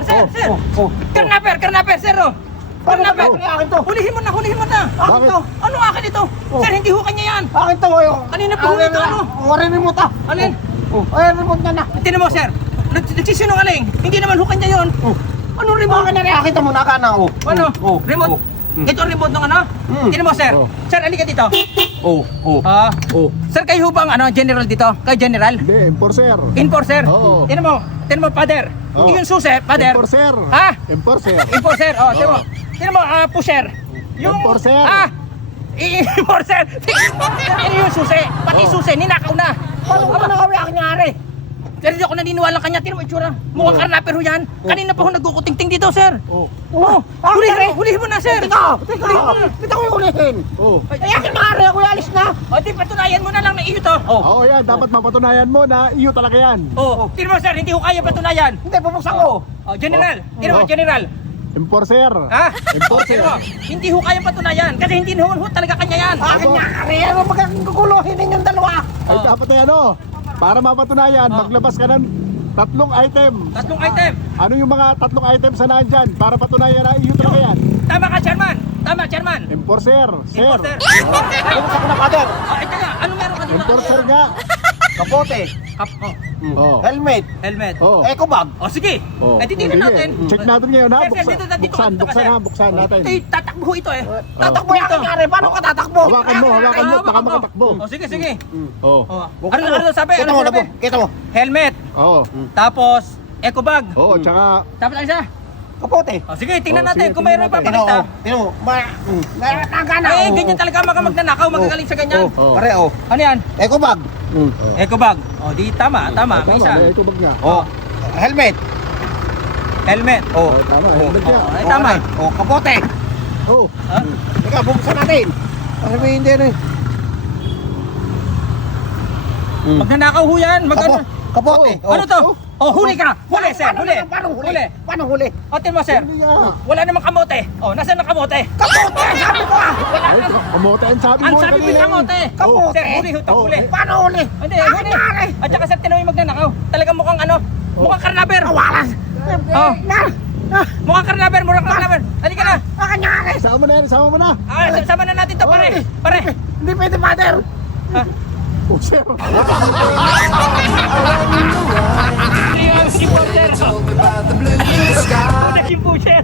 sir. Karnaper, sir, oh. Karnaper. Akin to. Hulihin mo na. Akin to. Ano akin ito? Sir, hindi ho kanya yan. Akin to. Kanina pa ho ito, ano? Warin remote ah. Alin? Ay, remote na. Tingnan mo, sir. Nagsisinungaling. Hindi naman ho kanya yun. Anong remote? Akin na rin. Akin to muna ka na. Ano? Remote? Ito ang remote ng ano? Tingnan mo, sir. Sir, alika dito. Sir, kayo ho bang general dito? Kayo general? Hindi, enforcer. Enforcer? Oo. Tingnan mo, father. Oo. Hindi yung susi, father. Enforcer. Ha? Enforcer. Enforcer. Oh, tingnan mo, pusher. Enforcer. Enforcer. Ano yung susi? Pati susi, ninakaw na. Paano ko nakawin akin nangyari? Pero di ako naniniwala kanya. Tingnan mo itsura. Mukhang karnaper ho yan. Kanina pa ho nagkukuting-ting dito, sir. Hulihin mo na, sir. Kita ko yung ulihin. Ay, akin nangyari. Ako alis na. O, di patunayan mo na lang na iyo to. Oo, yan. Dapat mapatunayan mo na iyo talaga yan. Tingnan mo, sir. Hindi ho kaya patunayan. Hindi, bubuksan ko. General. Tingnan mo, general. Enforcer. Ha? Enforcer. Tingnan mo, hindi ho kaya patunayan. Kasi hindi ho talaga kanya yan. Akin nangyari. Ano magkakaguguluhin ninyong dalawa? Ay, dapat ay para mapatunayan, maglabas ka ng 3 item. 3 item. Ano yung mga 3 items na nandyan para patunayan na iyo talaga yan? Tama ka, chairman. Chairman. Enforcer. Sir. Enforcer. Bubuksan ko na, father. Ito nga, ano meron ka dito? Enforcer nga. Kapote. Helmet. Helmet. Eco bag. Sige. Titignan Sige. natin. Check natin ngayon ha. Sir, dito ka, Buksan natin. Tatakbo ho ito eh. Tatakbo yung akin nangyari. Paano ka tatakbo? Hawakan mo, baka makatakbo. Sige. Oo. Ano sabi? Kita mo, kita mo. Helmet. Oo. Tapos, eco bag. Oo, tsaka Tapos ano siya? Kapote. Sige, tingnan natin sige, kung mayroon tingnan ipapakita. Tino, nataga na. Ganyan talaga magnanakaw, magagaling sa ganyan. Pare, Ano yan? Eco bag. Eco bag. Di tama. May isa. may ito bag nga. Helmet. Helmet. Tama, helmet nga. Ay, tama. Kapote. Oo. Teka, bubuksan natin. Kasi hindi na Magnanakaw ho yan. Kapote. Ano to? Huli ka. Huli, sir. Huli. Paano huli? Tingnan mo, sir. Wala namang kamote. Nasaan ang kamote? Kapote! Sabi ko ah! Ay, kamote ang sabi Ang mo sabi ko yung kamote. Kamote. Sir, huli ho to. Huli. Paano huli? Hindi, huli. At saka, sir, tinawin magnanakaw. Talagang mukhang mukhang karnaper. Walas! Mukhang karnaper. Halika na. Akin nangyari! Sama mo na. Sama na natin to, pare. Hindi pwede, father! Oh, sir. Si Pusher.